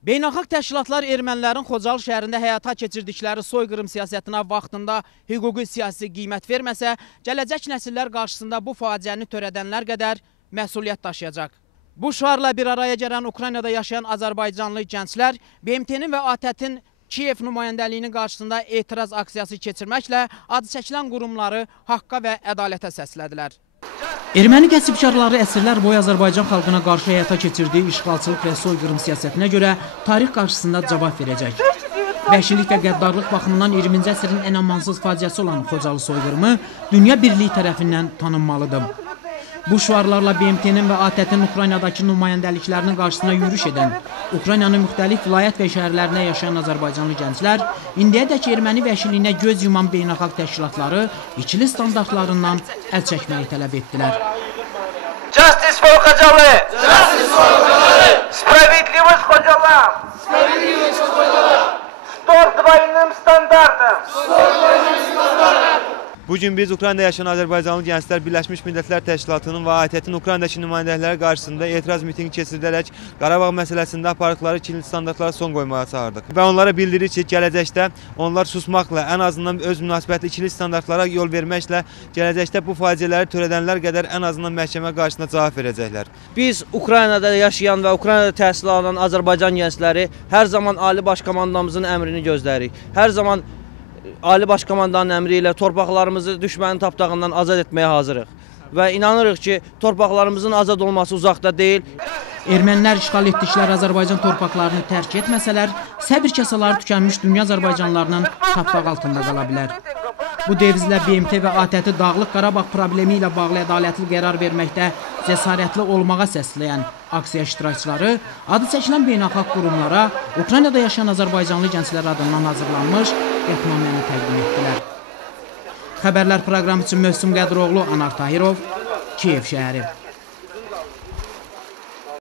Beynəlxalq təşkilatlar ermənilərin Xocalı şəhərində həyata keçirdikləri soyqırım siyasətinə vaxtında hüquqi siyasi qiymət verməsə, gələcək nəsillər qarşısında bu faciəni törədənlər qədər məsuliyyət daşıyacaq. Bu şüarla bir araya gələn Ukraynada yaşayan Azərbaycanlı gənclər BMT-nin və ATƏT-in Kiyev nümayəndəliyinin qarşısında etiraz aksiyası keçirməklə adı çəkilən qurumları haqqa və ədalətə səslədilər. Erməni qəsbkarları əsrlər boyu Azərbaycan xalqına qarşı həyata keçirdiyi işğalçılıq və soyqırım siyasətinə görə tarix qarşısında cavab verəcək. Vəhşilik və qəddarlıq baxımından 20-ci əsrin ən amansız faciəsi olan Xocalı soyqırımı dünya birliyi tərəfindən tanınmalıdır. Bu şüarlarla BMT-nin və ATƏT-in Ukraynadakı nümayəndəliklərinin qarşısına yürüş edən, Ukraynanın müxtəlif vilayət və şəhərlərində yaşayan Azərbaycanlı gənclər indiyədək erməni vəhşiliyinə göz yuman beynəlxalq təşkilatları ikili standartlarından əl çəkməyi tələb etdilər. Justice for Xocalı! Justice for Xocalı! Справедливость Xocalı! Справедливость Xocalı! Stor двойным стандартом! Stor двойным стандартом! Bugün biz Ukraynada yaşayan Azərbaycanlı gənclər Birləşmiş Millətlər Təşkilatının və ATƏT-in Ukraynadakı nümayəndələri qarşısında etiraz mitingi keçirilərək Qarabağ məsələsində apardıqları ikili standartlara son qoymaya çağırdıq. Və onlara bildiririk ki, gələcəkdə onlar susmaqla, ən azından öz münasibətli ikili standartlara yol verməklə gələcəkdə bu faciələri törədənlər qədər ən azından məhkəmə qarşısında cavab verəcəklər. Biz Ukraynada yaşayan və Ukraynada təhsil alan Azərbaycan gəncləri hər zaman Ali Baş Komandamızın əmrini gözləyirik. Hər zaman Ali Baş Komandanın əmri ilə torpaqlarımızı düşmənin tapdağından azad etməyə hazırıq. Və inanırıq ki, torpaqlarımızın azad olması uzaqda deyil. Ermənilər işğal etdikləri Azərbaycan torpaqlarını tərk etməsələr, səbir kasaları tükənmiş dünya Azərbaycanlarının tapdaq altında qala bilər. Bu devizlə BMT və ATƏT-i Dağlıq Qarabağ problemi ilə bağlı ədalətli qərar verməkdə cəsarətli olmağa səsləyən aksiya iştirakçıları adı çəkilən beynəlxalq qurumlara Ukraynada yaşayan Azərbaycanlı gənclər adından hazırlanmış qətnaməni təqdim etdilər. Xəbərlər proqramı üçün Mövsüm Qədiroğlu, Anar Tahirov, Kiyev şəhəri.